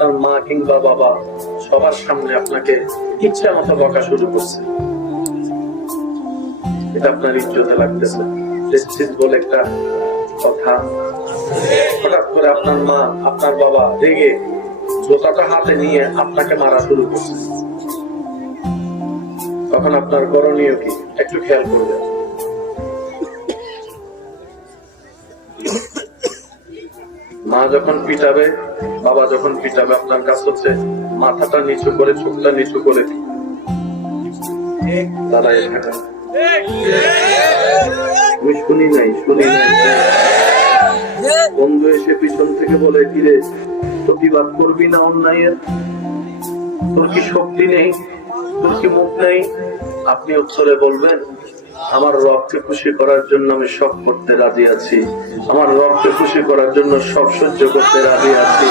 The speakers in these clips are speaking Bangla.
আপনার মা কিংবা বাবা সবার সামনে আপনাকে ইচ্ছা মতো বকা শুরু করছে, এটা আপনার ইজ্জতে লাগতেছে। প্রেস্টিজ বলে একটা কথা। হঠাৎ করে আপনার মা আপনার বাবা রেগে জোতাটা হাতে নিয়ে আপনাকে মারা শুরু করছে, তখন আপনার করণীয় কি একটু খেয়াল করবেন। মা যখন পিটাবে, বাবা যখন পিটাবে, আপনার কাজ হচ্ছে মাথাটা নিচু করে, চোখটা নিচু করে দাঁড়ায় থাকা। আমি শুনি নাই। বন্ধু এসে পিছন থেকে বলে, কিরে প্রতিবাদ করবি না অন্যায়ের? তোর কি শক্তি নেই? তোর কি মুখ নেই? আপনি উত্তরে বলবেন, আমার রবকে খুশি করার জন্য আমি সব করতে রাজি আছি, আমার রবকে খুশি করার জন্য সব সহ্য করতে রাজি আছি,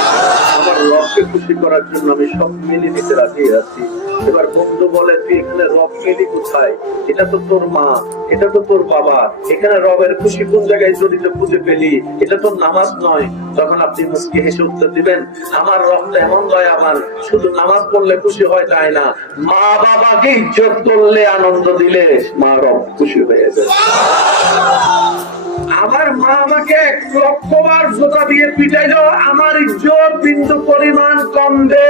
আমার রবকে খুশি করার জন্য আমি সব মেনে নিতে রাজি আছি। এবার বন্ধু বলে, তুই এখানে রব পেলি কোথায়? এটা তো তোর মা, এটা তো তোর বাবা, এখানে রবের খুশি কোন জায়গায় জড়িত খুঁজে পেলি? এটা তো নামাজ নয়। তখন আপনি মুস্কি হেসে উত্তর দিবেন, আমার রব তো এমন দয়াবান, শুধু নামাজ পড়লে খুশি হয় তাই না, মা বাবাকে ইজ্জত করলে, আনন্দ দিলে মা রব খুশি হয়ে যায়। আমার মা আমাকে 1 লক্ষবার জোতা দিয়ে পিটাইলো, আমার ইজ্জত বিন্দু পরিমাণ কমবে,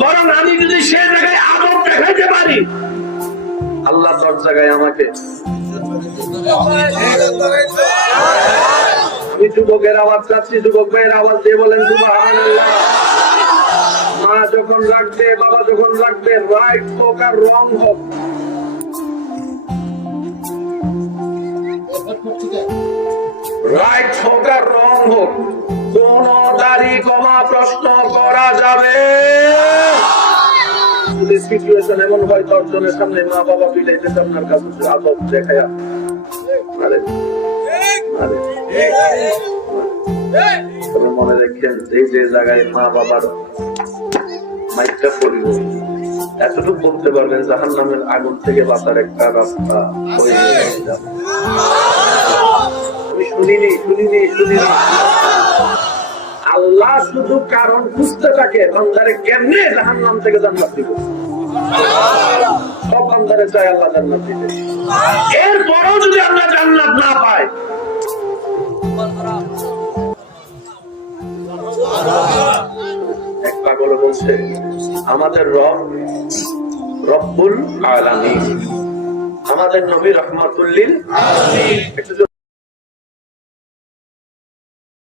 বরং আমি যদি সে জায়গায় আদব দেখাইতে পারি, আল্লাহ তার জায়গায় আমাকে। আমি যুবকের আওয়াজ চাচ্ছি, যুবক ভাইয়ের আওয়াজ দিয়ে বলেন সুবহানাল্লাহ। মা যখন রাখবে, বাবা যখন রাখবে, রাইট হোক আর রং হোক, রাইট হোক আর রং হোক, কোন দাড়ি কমা প্রশ্ন করা যাবে। যদি সিচুয়েশন এমন হয় 10 জনের সামনে মা বাবা পিটাইতে, আপনার কাছে আদব দেখায়া মনে রাখেন, এই যে জায়গায় মা বাবার মাইকটা পড়িব, এতটুকু বলতে পারবেন জাহান্নামের আগুন থেকে বাঁচার একটা রাস্তা হয়ে যাবে। আমি শুনিনি। আল্লাহ শুধু কারণ খুঁজতে থাকে, বান্দারে কেমনে জাহান্নাম থেকে জান্নাত দিব। সব বান্দারে চাই আল্লাহ জান্নাত দিতে, এরপরও যদি আমরা জান্নাত না পাই, এক পাগল বলছে, আমাদের রব রব্বুল আলামিন, আমাদের নবী রাহমাতুল লিল আলামিন।